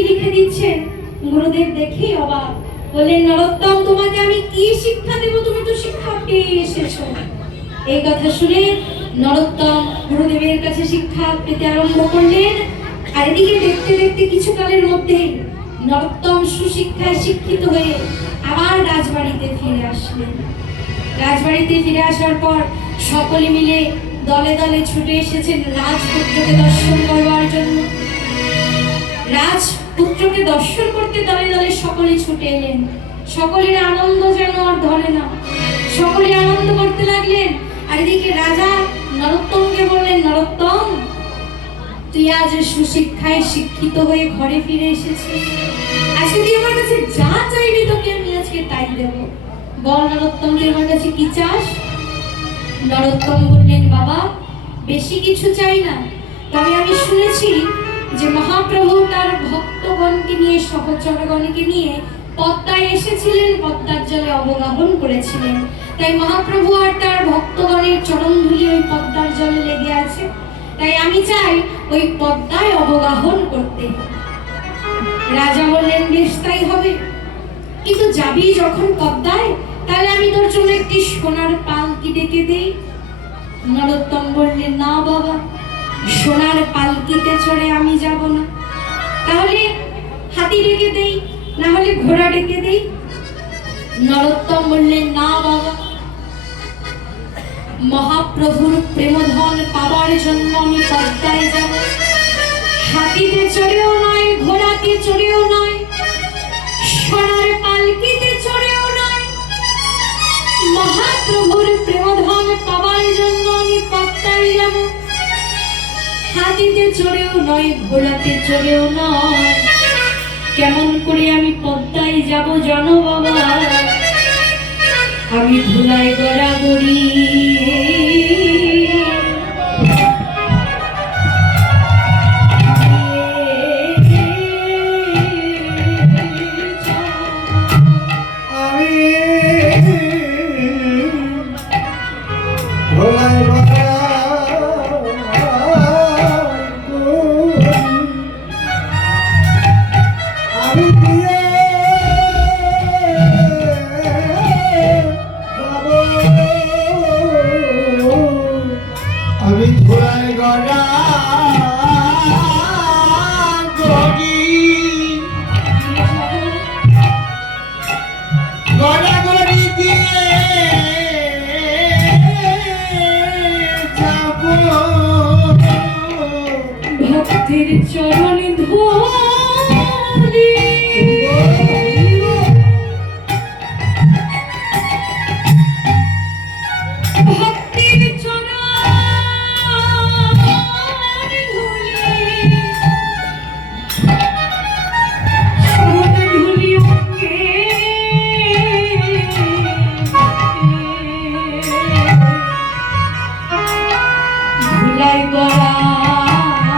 কি লিখে দিচ্ছেন। গুরুদেব দেখেই অবাক, বললেন নরোত্তম তোমাকে আমি কি শিক্ষা দেব, তুমি তো শিক্ষা পেয়ে এসেছো। এই কথা শুনে নরোত্তম গুরুদেবের কাছে শিক্ষা পেতে আরম্ভ করলেন। আর এদিকে দেখতে দেখতে কিছু কালের মধ্যেই নরোত্তম সুশিক্ষায় শিক্ষিত হয়ে আবার রাজবাড়িতে ফিরে আসলেন। রাজবাড়িতে ফিরে আসার পর সকলে মিলে দলে দলে ছুটে এসেছেন রাজপুত্রকে দর্শন করবার জন্য। রাজপুত্রকে দর্শন করতে দলে দলে সকলে ছুটে এলেন। সকলের আনন্দ যেন আর ধরে না, সকলে আনন্দ করতে লাগলেন। আর এদিকে রাজা নরোত্তমকে বললেন, নরোত্তম তুই আজ সুশিক্ষায় শিক্ষিত হয়ে ঘরে ফিরে এসেছিস, আজকে তুই আমার কাছে যা চাইবি তোকে আমি আজকে তাই দেব। বল নরোত্তম তুই আমার কাছে কি চাস? নরোত্তম বললেন, বাবা বেশি কিছু চাই না, তবে আমি শুনেছি যে মহাপ্রভু তার ভক্তগণকে নিয়ে সহচরগণকে নিয়ে পদ্মায় এসেছিলেন, পদ্মার জলে অবগাহন করেছিলেন। তাই মহাপ্রভু আর তার ভক্তগণের চরণ ধুলি ওই পদ্মার জলে লেগে আছে, তাই আমি চাই ওই পদ্মায় অবগাহন করতে। রাজা বললেন, বেশ তাই হবে, কিন্তু যাবি যখন পদ্মায় তাহলে আমি তোর জন্য একটি সোনার পালকি ডেকে দেই। নরোত্তম বললেন, না বাবা, সোনার পালকিতে চড়ে আমি যাব না, তাহলে হাতি ডেকে দেই, না হলে ঘোড়া ডেকে দেই। নরোত্তম বললেন, না বাবা, মহাপ্রভুর প্রেমধন পাবার জন্য আমি পদ্মায় যাব, হাতিতে চড়েও নয়, ঘোড়াতে চড়েও নয়, সোনার পালকিতে চড়েও নয়, মহাপ্রভুর প্রেমধন পাবার জন্য আমি পদ্মায় যাব, হাতিতে চড়েও নয়, ঘোড়াতে চড়েও নয়। কেমন করে আমি পদ্মায় যাব জানো বাবা? আমি ধুলায় গড়াগড়ি ভক্তের চরণ ধরে